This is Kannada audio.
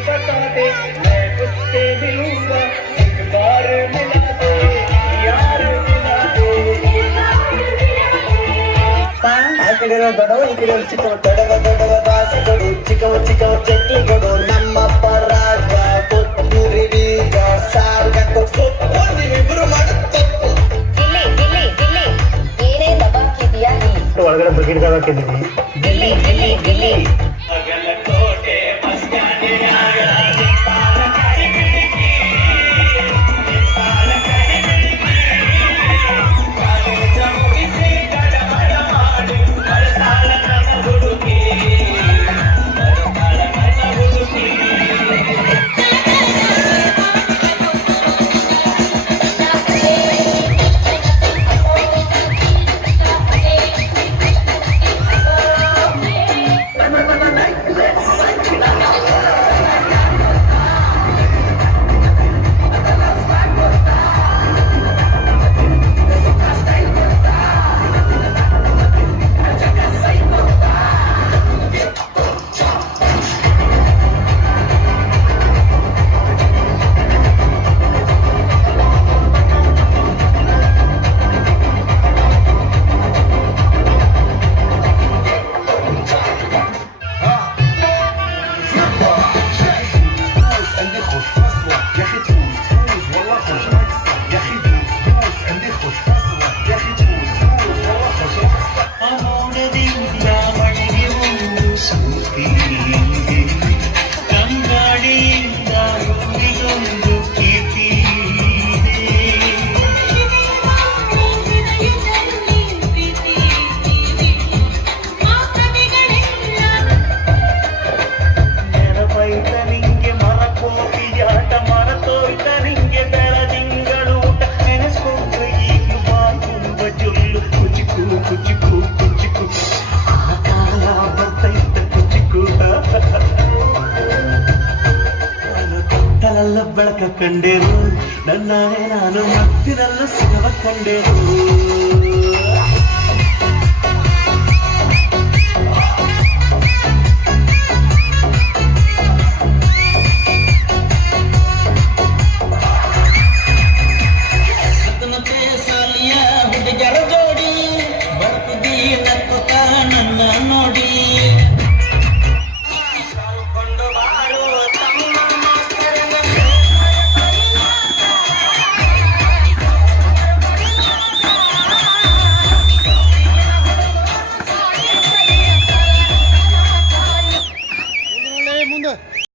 बता दे मैं उससे मिलूंगा एक बार मिला दे यार मिला दे आ कಡೆ ದೊಡವ ಈ ಕಡೆ ಚಿಕ್ಕವ ದೊಡವ ದಾಸಗಳು ಚಿಕ್ಕವ ಚಕ್ಲಿಗಳು ನಮ್ಮಪ್ಪ ರಾಜ ಕೊತ್ತೂರಿ ಬೀಗ ಸಾರ್ಗ ಕೊಟ್ಟಿವಿಬ್ರು ಮಾಡುತ್ತೆ ಏನೇ ದಬಾಕಿದ್ಯಾ ಒಳಗಡೆ ಬಕೆಟ್ ಹಾಕಿದ್ದೀವಿ ಗಿಲ್ಲಿ ಬೆಳಕ ಕಂಡೆರು ನನ್ನಾನೇ ನಾನು ಮತ್ತಿರಲ್ಲ ಸಿಗವ ಕಂಡೆರು